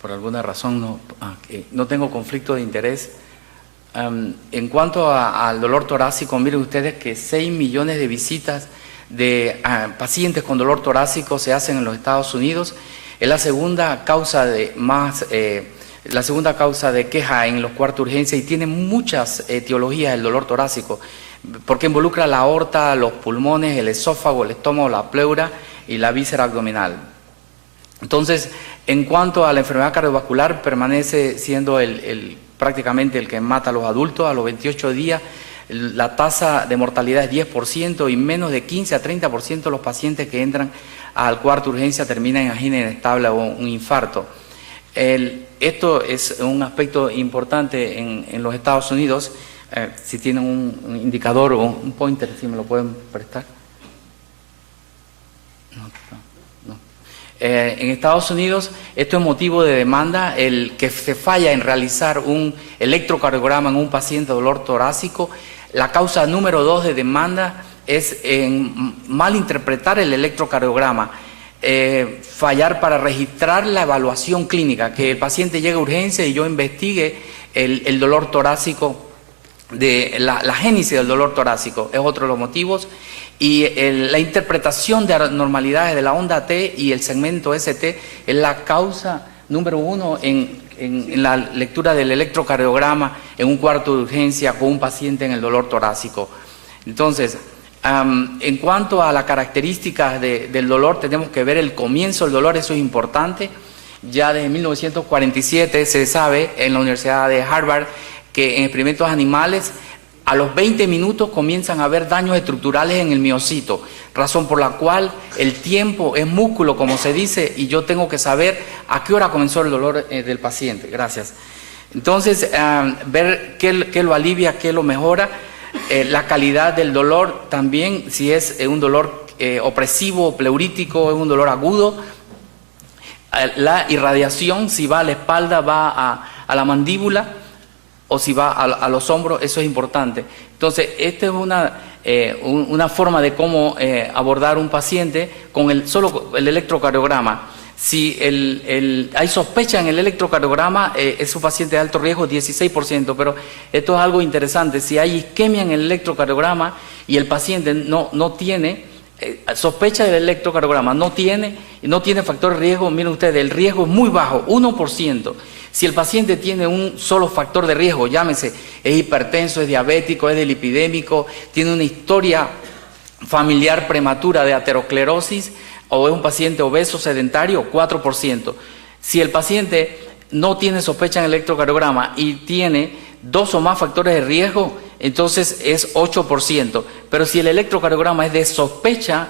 por alguna razón no tengo conflicto de interés. En cuanto al dolor torácico, miren ustedes que 6 millones de visitas de pacientes con dolor torácico se hacen en los Estados Unidos. Es la segunda causa de queja en los cuartos de urgencia y tiene muchas etiologías el dolor torácico, porque involucra la aorta, los pulmones, el esófago, el estómago, la pleura y la víscera abdominal. Entonces, en cuanto a la enfermedad cardiovascular, permanece siendo prácticamente el que mata a los adultos. A los 28 días la tasa de mortalidad es 10% y menos de 15 a 30% de los pacientes que entran al cuarto de urgencia terminan en angina inestable o un infarto. Esto es un aspecto importante en los Estados Unidos. Si tienen un indicador o un pointer, si me lo pueden prestar. En Estados Unidos esto es motivo de demanda, el que se falla en realizar un electrocardiograma en un paciente de dolor torácico. La causa número 2 de demanda es en malinterpretar el electrocardiograma, fallar para registrar la evaluación clínica, que el paciente llegue a urgencia y yo investigue el dolor torácico, la génesis del dolor torácico, es otro de los motivos. Y la interpretación de anormalidades de la onda T y el segmento ST es la causa número 1 en la lectura del electrocardiograma en un cuarto de urgencia con un paciente en el dolor torácico. Entonces, en cuanto a las características del dolor, tenemos que ver el comienzo del dolor, eso es importante. Ya desde 1947 se sabe en la Universidad de Harvard que en experimentos animales a los 20 minutos comienzan a haber daños estructurales en el miocito, razón por la cual el tiempo es músculo, como se dice, y yo tengo que saber a qué hora comenzó el dolor del paciente. Gracias. Entonces, ver qué lo alivia, qué lo mejora, la calidad del dolor también, si es un dolor opresivo, pleurítico, es un dolor agudo, la irradiación, si va a la espalda, va a la mandíbula, o si va a los hombros, eso es importante. Entonces, esta es una forma de cómo abordar un paciente con solo el electrocardiograma. Si hay sospecha en el electrocardiograma, es un paciente de alto riesgo, 16%, pero esto es algo interesante. Si hay isquemia en el electrocardiograma y el paciente no tiene sospecha del electrocardiograma, no tiene factor de riesgo, miren ustedes, el riesgo es muy bajo, 1%. Si el paciente tiene un solo factor de riesgo, llámese, es hipertenso, es diabético, es delipidémico, tiene una historia familiar prematura de aterosclerosis o es un paciente obeso sedentario, 4%. Si el paciente no tiene sospecha en el electrocardiograma y tiene 2 o más factores de riesgo, entonces es 8%. Pero si el electrocardiograma es de sospecha,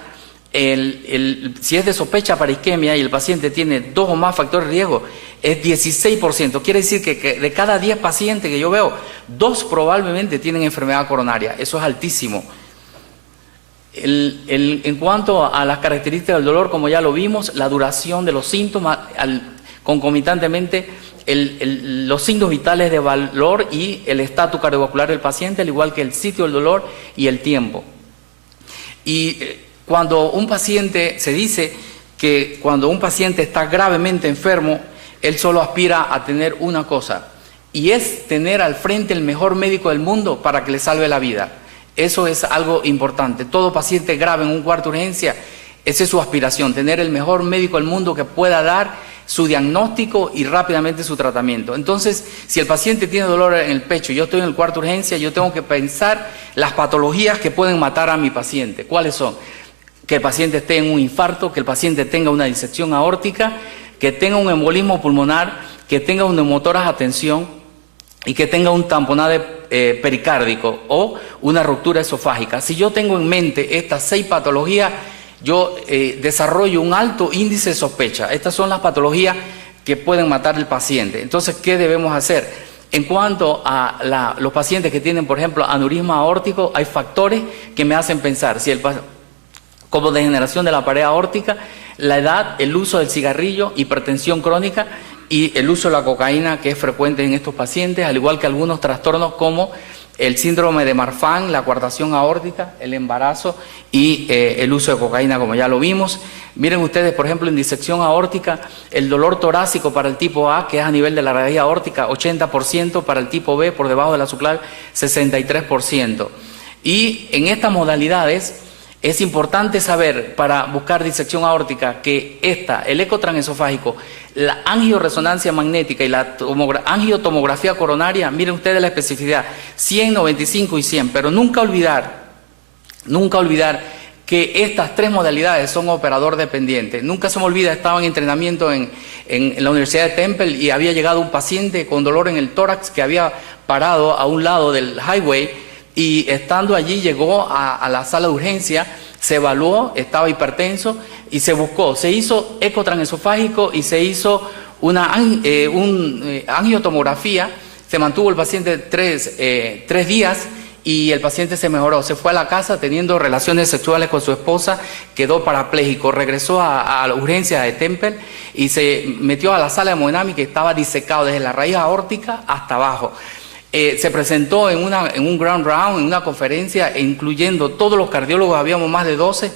si es de sospecha para isquemia y el paciente tiene 2 o más factores de riesgo, es 16%. Quiere decir que de cada 10 pacientes que yo veo, 2 probablemente tienen enfermedad coronaria. Eso es altísimo. En cuanto a las características del dolor, como ya lo vimos, la duración de los síntomas, concomitantemente los signos vitales de valor y el estatus cardiovascular del paciente, al igual que el sitio del dolor y el tiempo. Y cuando un paciente, se dice que cuando un paciente está gravemente enfermo, él solo aspira a tener una cosa, y es tener al frente el mejor médico del mundo para que le salve la vida. Eso es algo importante. Todo paciente grave en un cuarto de urgencia, esa es su aspiración, tener el mejor médico del mundo que pueda dar su diagnóstico y rápidamente su tratamiento. Entonces, si el paciente tiene dolor en el pecho y yo estoy en el cuarto de urgencia, yo tengo que pensar las patologías que pueden matar a mi paciente. ¿Cuáles son? Que el paciente esté en un infarto, que el paciente tenga una disección aórtica, que tenga un embolismo pulmonar, que tenga un neumotórax a tensión y que tenga un tamponade pericárdico o una ruptura esofágica. Si yo tengo en mente estas 6 patologías, yo desarrollo un alto índice de sospecha. Estas son las patologías que pueden matar al paciente. Entonces, ¿qué debemos hacer? En cuanto a los pacientes que tienen, por ejemplo, aneurisma aórtico, hay factores que me hacen pensar como degeneración de la pared aórtica, la edad, el uso del cigarrillo, hipertensión crónica y el uso de la cocaína, que es frecuente en estos pacientes, al igual que algunos trastornos como el síndrome de Marfan, la coartación aórtica, el embarazo y el uso de cocaína, como ya lo vimos. Miren ustedes, por ejemplo, en disección aórtica, el dolor torácico para el tipo A, que es a nivel de la raíz aórtica, 80%, para el tipo B, por debajo de la subclave, 63%. Y en estas modalidades es importante saber, para buscar disección aórtica, que el ecotransesofágico, la angioresonancia magnética y la angiotomografía coronaria, miren ustedes la especificidad, 100, 95 y 100, pero nunca olvidar que estas tres modalidades son operador dependiente. Nunca se me olvida, estaba en entrenamiento en la Universidad de Temple y había llegado un paciente con dolor en el tórax que había parado a un lado del highway, y estando allí llegó a la sala de urgencia, se evaluó, estaba hipertenso y se buscó, se hizo ecotransesofágico y se hizo una angiotomografía. Se mantuvo el paciente tres días y el paciente se mejoró, se fue a la casa teniendo relaciones sexuales con su esposa, quedó parapléjico, regresó a la urgencia de Temple y se metió a la sala de hemodinámica que estaba disecado desde la raíz aórtica hasta abajo. Se presentó en un ground round, en una conferencia, incluyendo todos los cardiólogos, habíamos más de 12.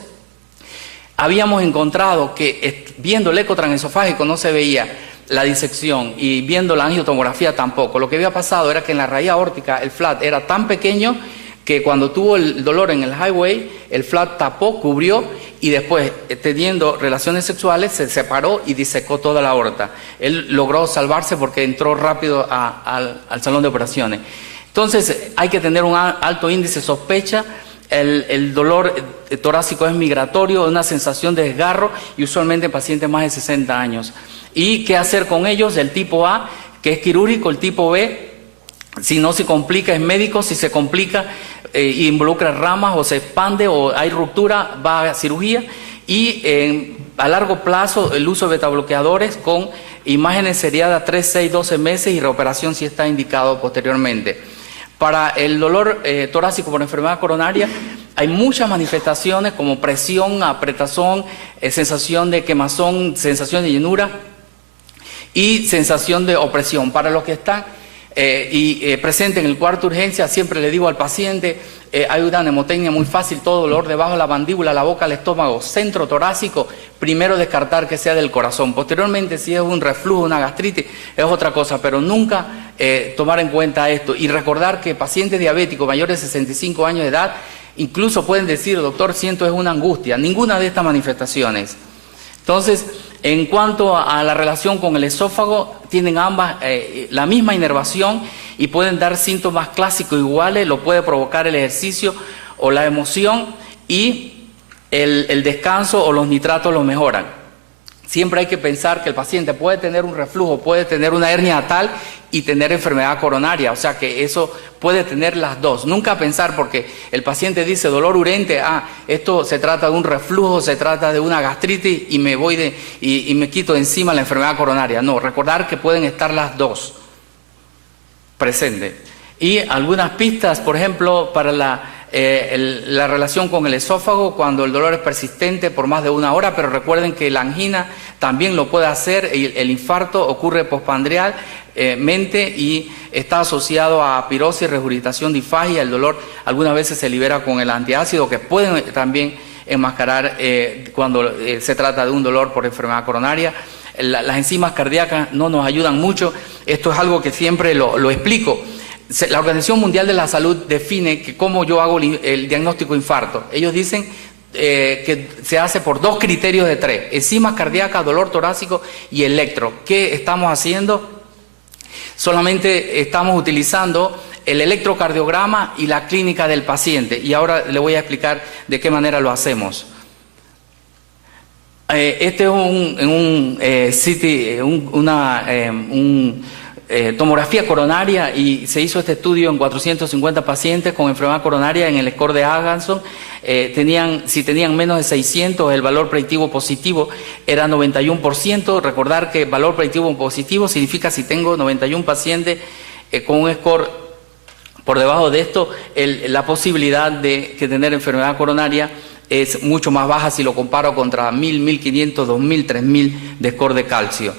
Habíamos encontrado que viendo el ecotransesofágico no se veía la disección y viendo la angiotomografía tampoco. Lo que había pasado era que en la raíz aórtica el flat era tan pequeño que cuando tuvo el dolor en el highway, el flat tapó, cubrió y después, teniendo relaciones sexuales, se separó y disecó toda la aorta. Él logró salvarse porque entró rápido al salón de operaciones. Entonces, hay que tener un alto índice de sospecha. El dolor torácico es migratorio, una sensación de desgarro y usualmente en pacientes más de 60 años. ¿Y qué hacer con ellos? El tipo A, que es quirúrgico, el tipo B, si no se complica es médico, si se complica involucra ramas o se expande o hay ruptura, va a cirugía. Y a largo plazo el uso de betabloqueadores con imágenes seriadas 3, 6, 12 meses y reoperación si está indicado posteriormente. Para el dolor torácico por enfermedad coronaria hay muchas manifestaciones como presión, apretazón, sensación de quemazón, sensación de llenura y sensación de opresión. Para los que están presente en el cuarto de urgencia, siempre le digo al paciente, hay una mnemotecnia muy fácil: todo dolor debajo de la mandíbula, la boca, el estómago, centro torácico, primero descartar que sea del corazón. Posteriormente, si es un reflujo, una gastritis, es otra cosa, pero nunca tomar en cuenta esto. Y recordar que pacientes diabéticos mayores de 65 años de edad incluso pueden decir: doctor, siento es una angustia. Ninguna de estas manifestaciones. Entonces, en cuanto a la relación con el esófago, tienen ambas la misma inervación y pueden dar síntomas clásicos iguales. Lo puede provocar el ejercicio o la emoción, y el descanso o los nitratos lo mejoran. Siempre hay que pensar que el paciente puede tener un reflujo, puede tener una hernia atal y tener enfermedad coronaria, o sea que eso puede tener las dos. Nunca pensar porque el paciente dice dolor urente, esto se trata de un reflujo, se trata de una gastritis y me voy y me quito de encima la enfermedad coronaria. No, recordar que pueden estar las dos presentes. Y algunas pistas, por ejemplo, para la relación con el esófago, cuando el dolor es persistente por más de 1 hora, pero recuerden que la angina también lo puede hacer, el infarto ocurre postprandialmente y está asociado a pirosis, regurgitación disfagia. El dolor algunas veces se libera con el antiácido, que pueden también enmascarar cuando se trata de un dolor por enfermedad coronaria. Las enzimas cardíacas no nos ayudan mucho, esto es algo que siempre lo explico. La Organización Mundial de la Salud define que cómo yo hago el diagnóstico de infarto. Ellos dicen que se hace por 2 criterios de 3: enzimas cardíacas, dolor torácico y electro. ¿Qué estamos haciendo? Solamente estamos utilizando el electrocardiograma y la clínica del paciente. Y ahora le voy a explicar de qué manera lo hacemos. Este es tomografía coronaria, y se hizo este estudio en 450 pacientes con enfermedad coronaria en el score de Aganson. Si tenían menos de 600, el valor predictivo positivo era 91%. Recordar que valor predictivo positivo significa si tengo 91 pacientes con un score por debajo de esto, la posibilidad de tener enfermedad coronaria es mucho más baja si lo comparo contra 1000, 1500, 2000, 3000 de score de calcio.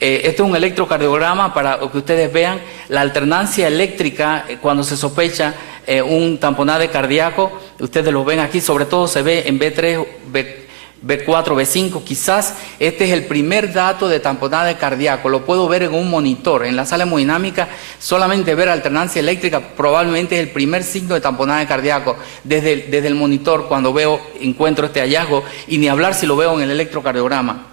Este es un electrocardiograma para que ustedes vean la alternancia eléctrica cuando se sospecha un tamponaje cardíaco. Ustedes lo ven aquí, sobre todo se ve en B3, B4, B5. Quizás este es el primer dato de tamponaje cardíaco. Lo puedo ver en un monitor. En la sala hemodinámica, solamente ver alternancia eléctrica probablemente es el primer signo de tamponaje cardíaco. Desde el monitor, cuando encuentro este hallazgo, y ni hablar si lo veo en el electrocardiograma.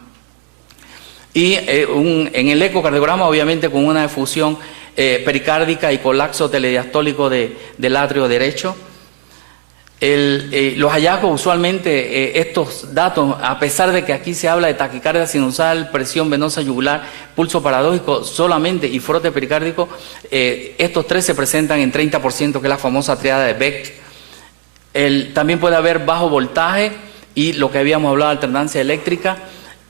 Y en el ecocardiograma, obviamente, con una efusión pericárdica y colapso telediastólico del atrio derecho. Los hallazgos, usualmente, estos datos, a pesar de que aquí se habla de taquicardia sinusal, presión venosa yugular, pulso paradójico solamente y frote pericárdico, estos tres se presentan en 30%, que es la famosa triada de Beck. También puede haber bajo voltaje y lo que habíamos hablado de alternancia eléctrica.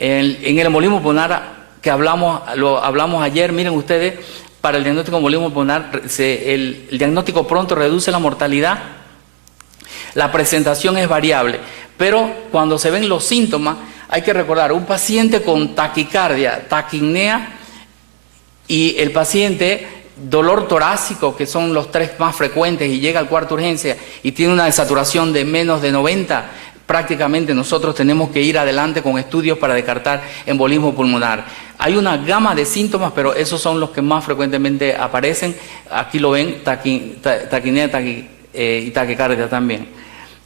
En el embolismo pulmonar que lo hablamos ayer, miren ustedes, para el diagnóstico de embolismo pulmonar, el diagnóstico pronto reduce la mortalidad. La presentación es variable, pero cuando se ven los síntomas, hay que recordar, un paciente con taquicardia, taquipnea, y el paciente dolor torácico, que son los tres más frecuentes, y llega al cuarto de urgencia y tiene una desaturación de menos de 90, prácticamente nosotros tenemos que ir adelante con estudios para descartar embolismo pulmonar. Hay una gama de síntomas, pero esos son los que más frecuentemente aparecen. Aquí lo ven, taquipnea y taquicardia también.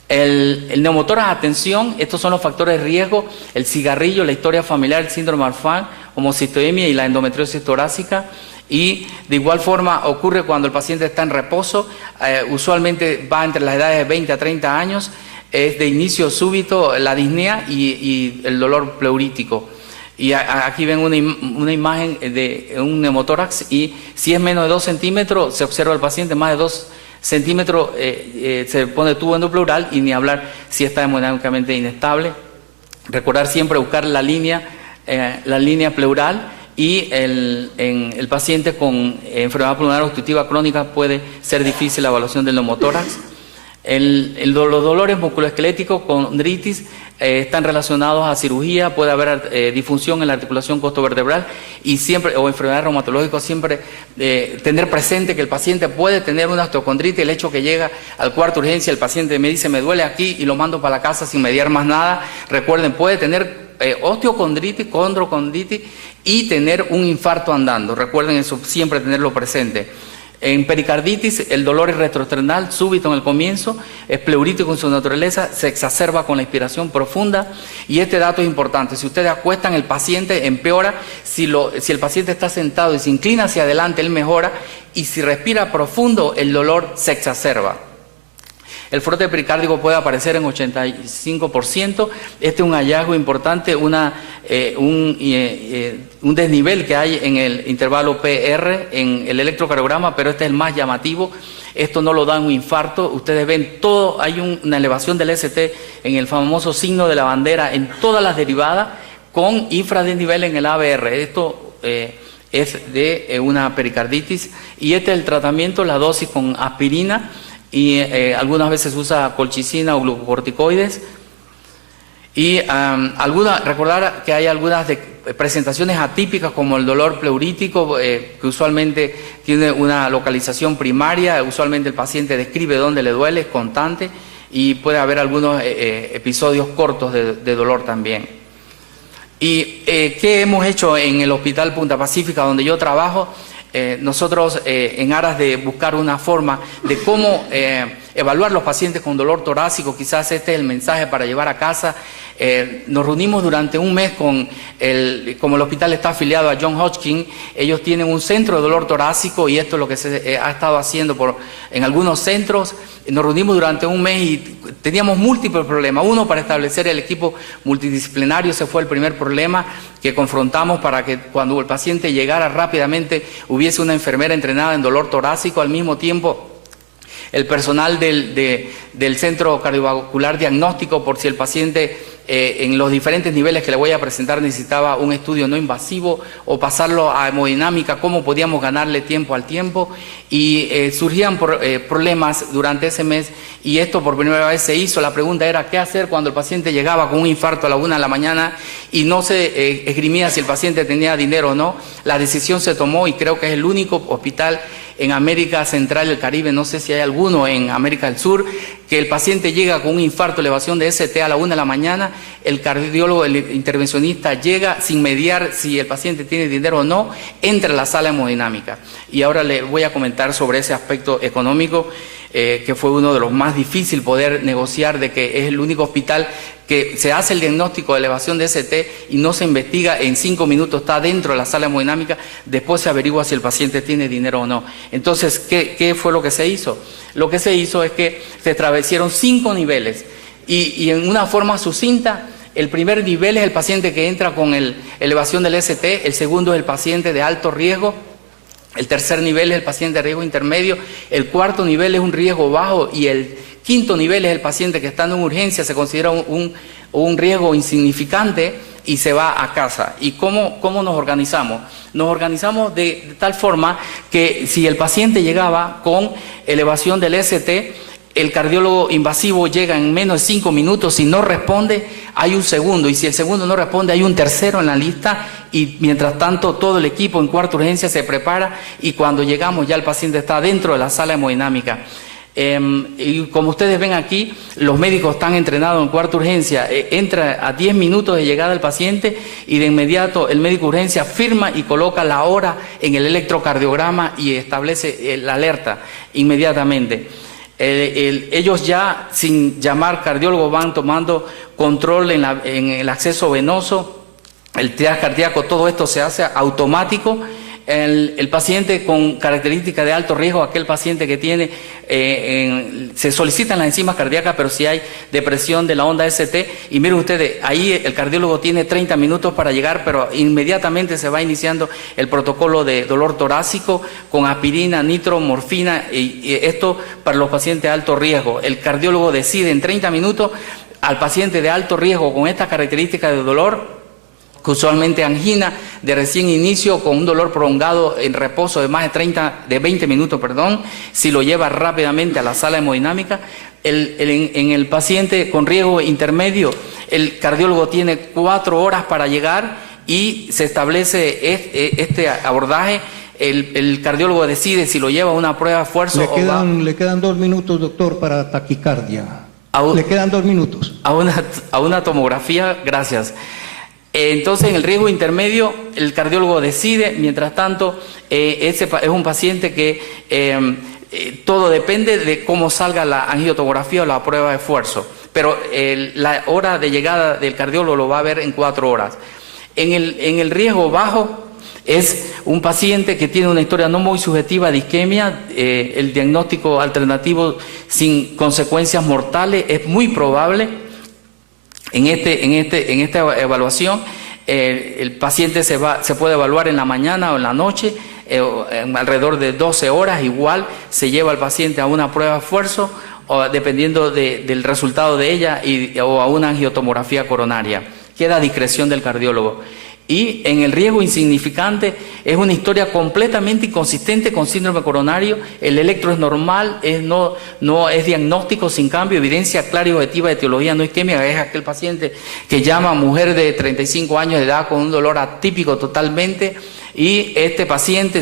El neumotórax, atención, estos son los factores de riesgo: el cigarrillo, la historia familiar, el síndrome Marfan, homocistoemia y la endometriosis torácica. Y de igual forma ocurre cuando el paciente está en reposo, usualmente va entre las edades de 20 a 30 años. Es de inicio súbito la disnea y el dolor pleurítico. Y aquí ven una imagen de un neumotórax, y si es menos de 2 centímetros se observa el paciente, más de 2 centímetros se pone tubo endopleural, y ni hablar si está hemodinámicamente inestable. Recordar siempre buscar la línea pleural, y en el paciente con enfermedad pulmonar obstructiva crónica puede ser difícil la evaluación del neumotórax. Los dolores musculoesqueléticos, condritis, están relacionados a cirugía. Puede haber disfunción en la articulación costovertebral, y siempre, o enfermedades reumatológicas, siempre tener presente que el paciente puede tener una osteocondritis. El hecho que llega al cuarto de urgencia, el paciente me dice, me duele aquí, y lo mando para la casa sin mediar más nada. Recuerden, puede tener osteocondritis, condrocondritis, y tener un infarto andando. Recuerden eso, siempre tenerlo presente. En pericarditis, el dolor es retroesternal, súbito en el comienzo, es pleurítico en su naturaleza, se exacerba con la inspiración profunda. Y este dato es importante: si ustedes acuestan, el paciente empeora. Si el paciente está sentado y se inclina hacia adelante, él mejora, y si respira profundo, el dolor se exacerba. El frote pericárdico puede aparecer en 85%. Este es un hallazgo importante, un desnivel que hay en el intervalo PR en el electrocardiograma, pero este es el más llamativo. Esto no lo da un infarto. Ustedes ven todo, hay una elevación del ST en el famoso signo de la bandera en todas las derivadas, con infradesnivel en el ABR. Esto es de una pericarditis, y este es el tratamiento, la dosis con aspirina, y algunas veces usa colchicina o glucocorticoides. Y recordar que hay algunas presentaciones atípicas, como el dolor pleurítico, que usualmente tiene una localización primaria. Usualmente el paciente describe dónde le duele, es constante, y puede haber algunos episodios cortos de dolor también. ¿Y qué hemos hecho en el Hospital Punta Pacífica, donde yo trabajo? Nosotros, en aras de buscar una forma de cómo evaluar los pacientes con dolor torácico, quizás este es el mensaje para llevar a casa, nos reunimos durante un mes como el hospital está afiliado a Johns Hopkins. Ellos tienen un centro de dolor torácico, y esto es lo que se ha estado haciendo en algunos centros. Nos reunimos durante un mes y teníamos múltiples problemas. Uno, para establecer el equipo multidisciplinario. Ese fue el primer problema que confrontamos, para que cuando el paciente llegara rápidamente hubiese una enfermera entrenada en dolor torácico. Al mismo tiempo, el personal del Centro Cardiovascular Diagnóstico, por si el paciente en los diferentes niveles que le voy a presentar necesitaba un estudio no invasivo o pasarlo a hemodinámica, cómo podíamos ganarle tiempo al tiempo. Y surgían problemas durante ese mes, y esto por primera vez se hizo. La pregunta era qué hacer cuando el paciente llegaba con un infarto a la 1 de la mañana y no se esgrimía si el paciente tenía dinero o no. La decisión se tomó y creo que es el único hospital en América Central y el Caribe, no sé si hay alguno en América del Sur, que el paciente llega con un infarto, elevación de ST a la 1 de la mañana, el cardiólogo, el intervencionista llega sin mediar si el paciente tiene dinero o no, entra a la sala hemodinámica. Y ahora le voy a comentar sobre ese aspecto económico, que fue uno de los más difíciles poder negociar, de que es el único hospital que se hace el diagnóstico de elevación de ST y no se investiga, en 5 minutos está dentro de la sala hemodinámica, después se averigua si el paciente tiene dinero o no. Entonces, ¿qué fue lo que se hizo? Lo que se hizo es que se establecieron 5 niveles y en una forma sucinta, el primer nivel es el paciente que entra con elevación del ST, el segundo es el paciente de alto riesgo, el tercer nivel es el paciente de riesgo intermedio, el cuarto nivel es un riesgo bajo y el quinto nivel es el paciente que estando en urgencia se considera un riesgo insignificante y se va a casa. ¿Y cómo nos organizamos? Nos organizamos de tal forma que si el paciente llegaba con elevación del ST, el cardiólogo invasivo llega en menos de 5 minutos, si no responde hay un segundo y si el segundo no responde hay un tercero en la lista y mientras tanto todo el equipo en cuarta urgencia se prepara y cuando llegamos ya el paciente está dentro de la sala hemodinámica. Y como ustedes ven aquí, los médicos están entrenados en cuarta urgencia, entra a 10 minutos de llegada el paciente y de inmediato el médico de urgencia firma y coloca la hora en el electrocardiograma y establece la alerta inmediatamente. Ellos ya sin llamar cardiólogo van tomando control en el acceso venoso, el triage cardíaco, todo esto se hace automático. El paciente con características de alto riesgo, aquel paciente que tiene, se solicitan las enzimas cardíacas, pero si hay depresión de la onda ST, y miren ustedes, ahí el cardiólogo tiene 30 minutos para llegar, pero inmediatamente se va iniciando el protocolo de dolor torácico con aspirina, nitro, morfina, y esto para los pacientes de alto riesgo. El cardiólogo decide en 30 minutos al paciente de alto riesgo con estas características de dolor, que usualmente angina de recién inicio con un dolor prolongado en reposo de más de 20 minutos, si lo lleva rápidamente a la sala hemodinámica. En el paciente con riesgo intermedio, el cardiólogo tiene 4 horas para llegar y se establece este abordaje. El cardiólogo decide si lo lleva a una prueba de esfuerzo le quedan 2 minutos, doctor, para taquicardia. Le quedan 2 minutos. A una tomografía, gracias. Entonces, en el riesgo intermedio, el cardiólogo decide, mientras tanto, ese es un paciente que todo depende de cómo salga la angiotomografía o la prueba de esfuerzo, pero la hora de llegada del cardiólogo lo va a ver en 4 horas. En el riesgo bajo es un paciente que tiene una historia no muy subjetiva de isquemia, el diagnóstico alternativo sin consecuencias mortales es muy probable. En esta evaluación, el paciente se puede evaluar en la mañana o en la noche, alrededor de 12 horas, igual se lleva al paciente a una prueba de esfuerzo, o dependiendo del resultado de ella, o a una angiotomografía coronaria. Queda a discreción del cardiólogo. Y en el riesgo insignificante es una historia completamente inconsistente con síndrome coronario. El electro es normal, no es diagnóstico sin cambio, evidencia clara y objetiva de etiología no isquémica. Es aquel paciente que llama mujer de 35 años de edad con un dolor atípico totalmente. Y este paciente,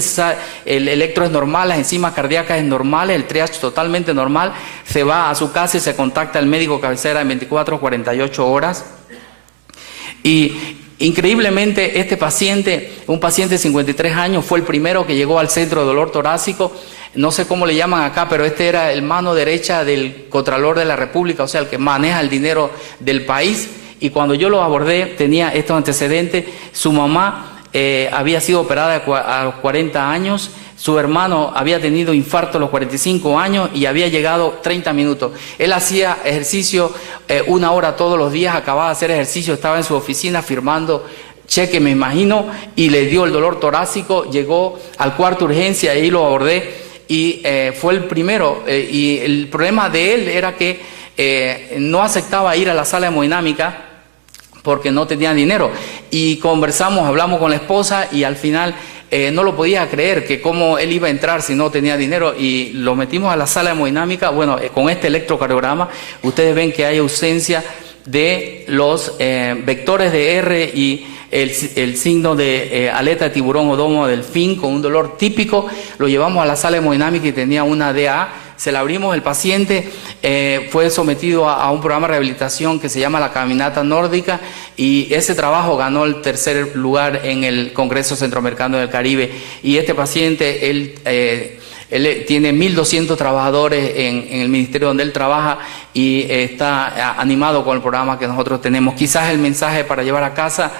el electro es normal, las enzimas cardíacas es normal, el triage totalmente normal. Se va a su casa y se contacta al médico cabecera en 24 o 48 horas. Y increíblemente este paciente, un paciente de 53 años, fue el primero que llegó al centro de dolor torácico. No sé cómo le llaman acá, pero este era el mano derecha del Contralor de la República, o sea, el que maneja el dinero del país. Y cuando yo lo abordé, tenía estos antecedentes. Su mamá había sido operada a los 40 años. Su hermano había tenido infarto a los 45 años y había llegado 30 minutos. Él hacía ejercicio 1 hora todos los días, acababa de hacer ejercicio, estaba en su oficina firmando cheque, me imagino, y le dio el dolor torácico, llegó al cuarto de urgencia, ahí lo abordé y fue el primero. Y el problema de él era que no aceptaba ir a la sala hemodinámica porque no tenía dinero. Y conversamos, hablamos con la esposa y al final no lo podía creer, que cómo él iba a entrar si no tenía dinero, y lo metimos a la sala hemodinámica. Bueno, con este electrocardiograma ustedes ven que hay ausencia de los vectores de R y el signo de aleta de tiburón o domo de delfín con un dolor típico. Lo llevamos a la sala hemodinámica y tenía una DA. Se la abrimos, el paciente fue sometido a un programa de rehabilitación que se llama la caminata nórdica, y ese trabajo ganó el tercer lugar en el Congreso Centroamericano del Caribe. Y este paciente, él tiene 1.200 trabajadores en el ministerio donde él trabaja y está animado con el programa que nosotros tenemos. Quizás el mensaje para llevar a casa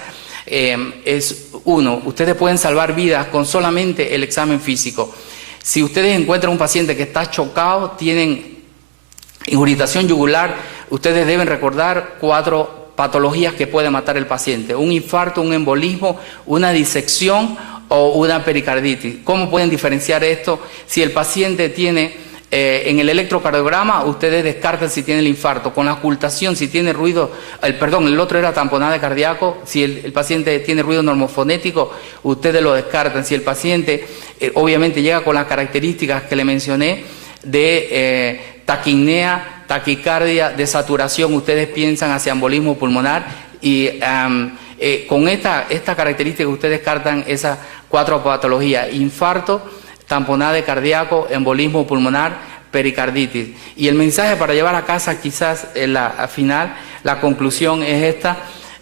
es uno: ustedes pueden salvar vidas con solamente el examen físico. Si ustedes encuentran un paciente que está chocado, tienen ingurgitación yugular, ustedes deben recordar 4 patologías que pueden matar al paciente: un infarto, un embolismo, una disección o una pericarditis. ¿Cómo pueden diferenciar esto? Si el paciente tiene en el electrocardiograma, ustedes descartan si tiene el infarto. Con la ocultación, si tiene ruido, el otro era tamponada cardíaco, si el paciente tiene ruido normofonético, ustedes lo descartan. Si el paciente obviamente llega con las características que le mencioné de taquipnea, taquicardia, de saturación, ustedes piensan hacia embolismo pulmonar, y con esta característica ustedes descartan esas 4 patologías: infarto, tamponada de cardíaco, embolismo pulmonar, pericarditis. Y el mensaje para llevar a casa, quizás al final, la conclusión es esta: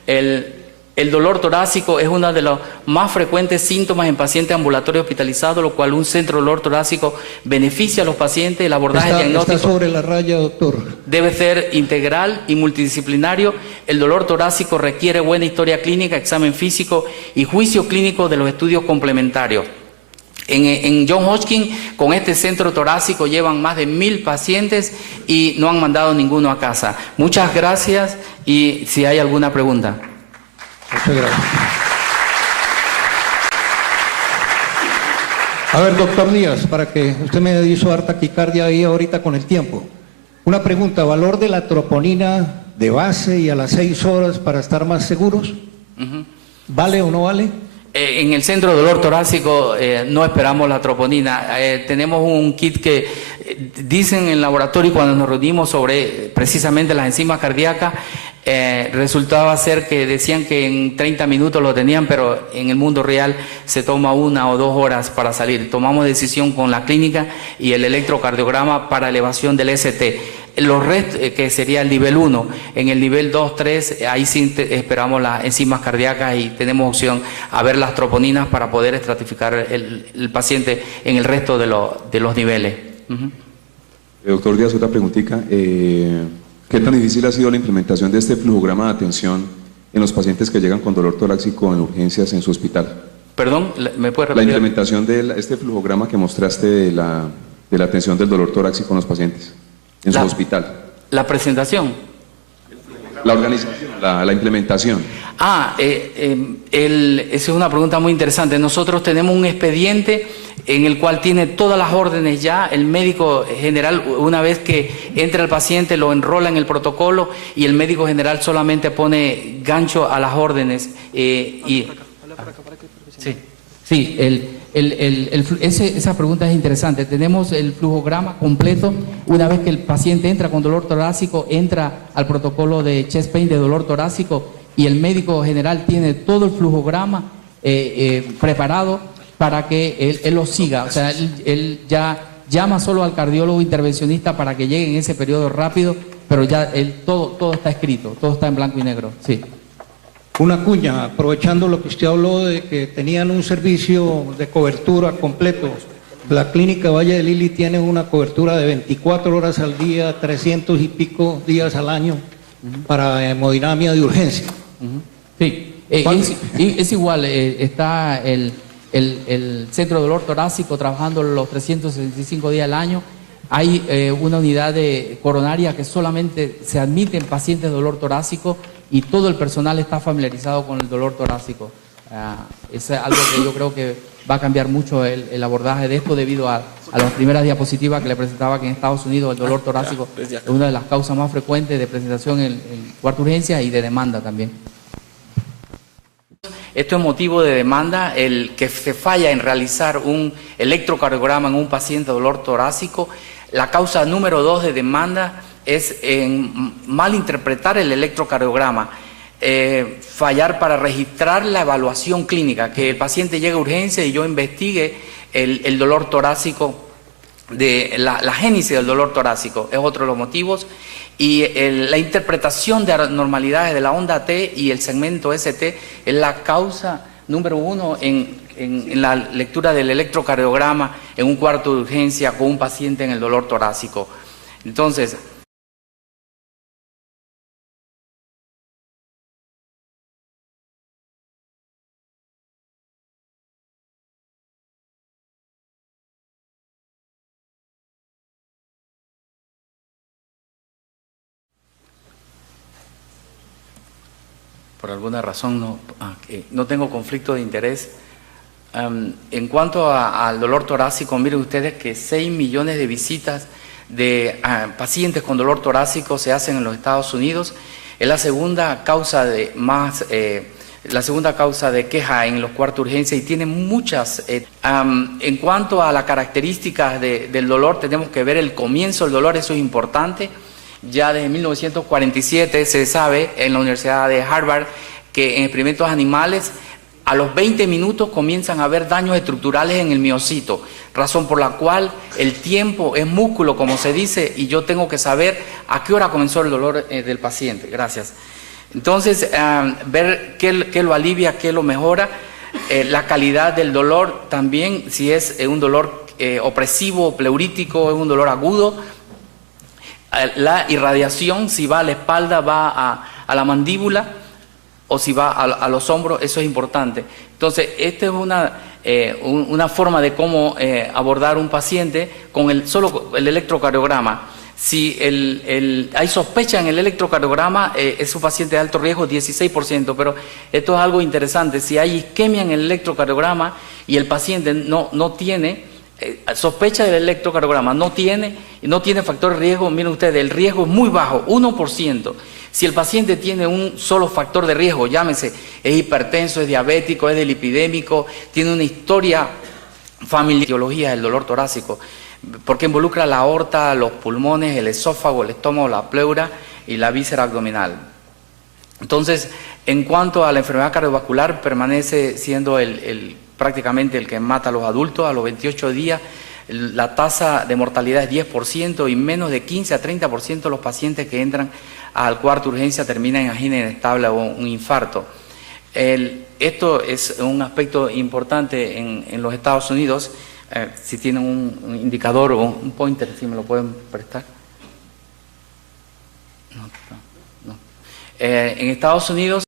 el dolor torácico es uno de los más frecuentes síntomas en pacientes ambulatorios hospitalizados, lo cual un centro de dolor torácico beneficia a los pacientes. El abordaje diagnóstico está sobre la raya, doctor. Debe ser integral y multidisciplinario. El dolor torácico requiere buena historia clínica, examen físico y juicio clínico de los estudios complementarios. En Johns Hopkins, con este centro torácico, llevan más de 1.000 pacientes y no han mandado ninguno a casa. Muchas gracias, y si hay alguna pregunta. Muchas gracias. A ver, doctor Díaz, para que usted me hizo harta taquicardia ahí ahorita con el tiempo. Una pregunta: ¿valor de la troponina de base y a las 6 horas para estar más seguros? ¿Vale o no vale? En el centro de dolor torácico no esperamos la troponina. Tenemos un kit que dicen en el laboratorio, cuando nos reunimos sobre precisamente las enzimas cardíacas, resultaba ser que decían que en 30 minutos lo tenían, pero en el mundo real se toma 1 o 2 horas para salir. Tomamos decisión con la clínica y el electrocardiograma para elevación del ST. Los restos, que sería el nivel 1, en el nivel 2, 3, ahí sí esperamos las enzimas cardíacas y tenemos opción a ver las troponinas para poder estratificar el paciente en el resto de los niveles. Doctor Díaz, otra preguntita. ¿Qué tan difícil ha sido la implementación de este flujograma de atención en los pacientes que llegan con dolor torácico en urgencias en su hospital? Perdón, ¿me puede repetir? La implementación de este flujograma que mostraste de la atención del dolor torácico en los pacientes en su hospital. ¿La presentación? La organización, la implementación. Esa es una pregunta muy interesante. Nosotros tenemos un expediente en el cual tiene todas las órdenes ya. El médico general, una vez que entra el paciente, lo enrola en el protocolo y el médico general solamente pone gancho a las órdenes. Sí, esa pregunta es interesante. Tenemos el flujograma completo. Una vez que el paciente entra con dolor torácico, entra al protocolo de chest pain de dolor torácico, y el médico general tiene todo el flujograma preparado para que él lo siga. O sea, él ya llama solo al cardiólogo intervencionista para que llegue en ese periodo rápido, pero ya todo está escrito, todo está en blanco y negro. Sí. Una cuña, aprovechando lo que usted habló de que tenían un servicio de cobertura completo. La clínica Valle de Lili tiene una cobertura de 24 horas al día, 300 y pico días al año para hemodinamia de urgencia. Sí, es igual, está el centro de dolor torácico trabajando los 365 días al año. Hay una unidad coronaria que solamente se admiten pacientes de dolor torácico, y todo el personal está familiarizado con el dolor torácico. Es algo que yo creo que va a cambiar mucho el abordaje de esto, debido a las primeras diapositivas que le presentaba, que en Estados Unidos el dolor torácico es una de las causas más frecuentes de presentación en cuarta urgencia y de demanda también. Esto es motivo de demanda, el que se falla en realizar un electrocardiograma en un paciente de dolor torácico. La causa número 2 de demanda es en malinterpretar el electrocardiograma, fallar para registrar la evaluación clínica, que el paciente llegue a urgencia y yo investigue el dolor torácico, la génesis del dolor torácico, es otro de los motivos. Y la interpretación de anormalidades de la onda T y el segmento ST es la causa número uno en la lectura del electrocardiograma en un cuarto de urgencia con un paciente en el dolor torácico. Entonces, por alguna razón no tengo conflicto de interés. En cuanto al dolor torácico, miren ustedes que 6 millones de visitas de pacientes con dolor torácico se hacen en los Estados Unidos. Es la segunda causa de queja en los cuartos de urgencia y tiene muchas. En cuanto a las características del dolor, tenemos que ver el comienzo del dolor, eso es importante. Ya desde 1947 se sabe en la Universidad de Harvard que en experimentos animales a los 20 minutos comienzan a haber daños estructurales en el miocito, razón por la cual el tiempo es músculo, como se dice, y yo tengo que saber a qué hora comenzó el dolor del paciente. Gracias. Entonces, ver qué lo alivia, qué lo mejora, la calidad del dolor también, si es un dolor opresivo, pleurítico, es un dolor agudo. La irradiación, si va a la espalda, va a la mandíbula, o si va a los hombros, eso es importante. Entonces, esta es una forma de cómo abordar un paciente con solo el electrocardiograma. Si hay sospecha en el electrocardiograma, es un paciente de alto riesgo, 16%, pero esto es algo interesante. Si hay isquemia en el electrocardiograma y el paciente no tiene sospecha del electrocardiograma, no tiene factor de riesgo, miren ustedes, el riesgo es muy bajo, 1%. Si el paciente tiene un solo factor de riesgo, llámese, es hipertenso, es diabético, es lipidémico, tiene una historia familiar, etiología del dolor torácico, porque involucra la aorta, los pulmones, el esófago, el estómago, la pleura y la víscera abdominal. Entonces, en cuanto a la enfermedad cardiovascular, permanece siendo prácticamente el que mata a los adultos. A los 28 días la tasa de mortalidad es 10% y menos de 15 a 30% de los pacientes que entran al cuarto de urgencia terminan en angina inestable o un infarto. Esto es un aspecto importante en los Estados Unidos. Si tienen un indicador o un pointer, si me lo pueden prestar. No. En Estados Unidos